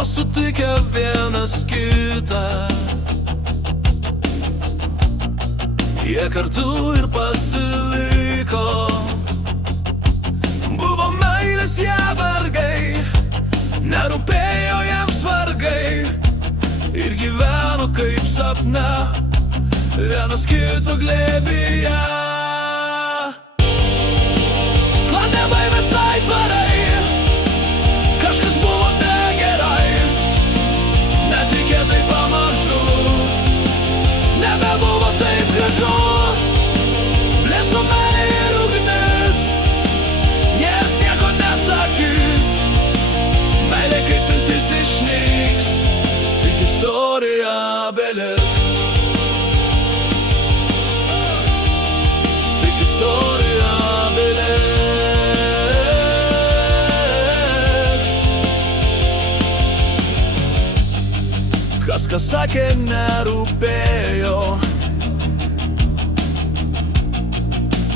buvo sutikę vienas kitą. Jie kartu ir pasiliko. Buvo meilės jie vergai, nerūpėjo jiems vargai, ir gyveno kaip sapne, vienas kito glėbyje. Sklandė baimės aitvarai, kažkas buvo negerai, netikėtai pamažu nebebuvo taip gražu. Blėso meilė ir ugnis, niekas nieko nesakys, meilė kaip viltis išnyks, tik istorija beliks. Tik istorija beliks. Kas sakė nerūpėjo,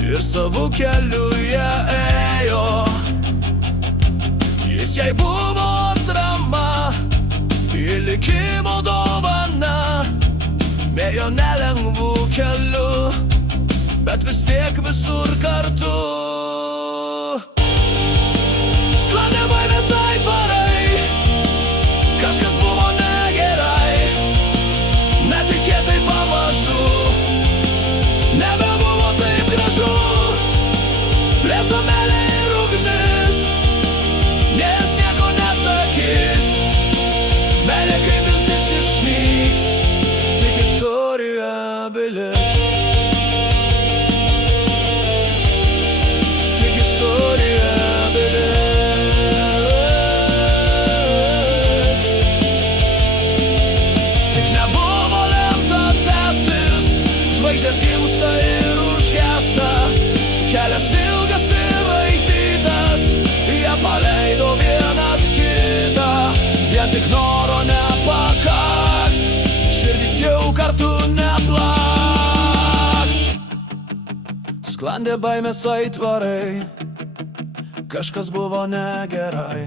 ir savo keliu jie ėjo. Jis jai buvo drama, į likimo dovana, ėjo nelengvų keliu, bet vis tiek visur kartu. Sklandė baimės aitvarai, kažkas buvo negerai, netikėtai pamažu nebebuvo taip gražu. Blėso meilė ir ugnis, niekas nieko nesakys, meilė kaip viltis išnyks, tik istorija beliks. Tik istorija beliks. Tik nebuvo lemta tęstis, žvaigždės gimsta ir užgęsta, kelias ilgas ir raitytas, jie paleido vienas kitą. Vien tik noro nepakaks, širdis jau kartu neplaks. Sklandė baimės aitvarai, kažkas buvo negerai,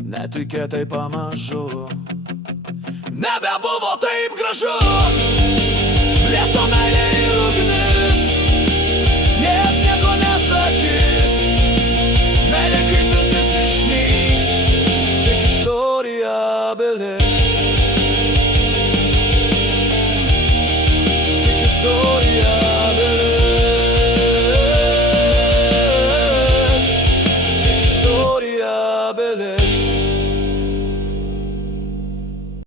netikėtai pamažu nebebuvo taip gražu. Blėso meilė ir ugnis, niekas nieko nesakys, meilė kaip viltis išnyks, tik istorija beliks. Tik istorija beliks. Tik istorija beliks.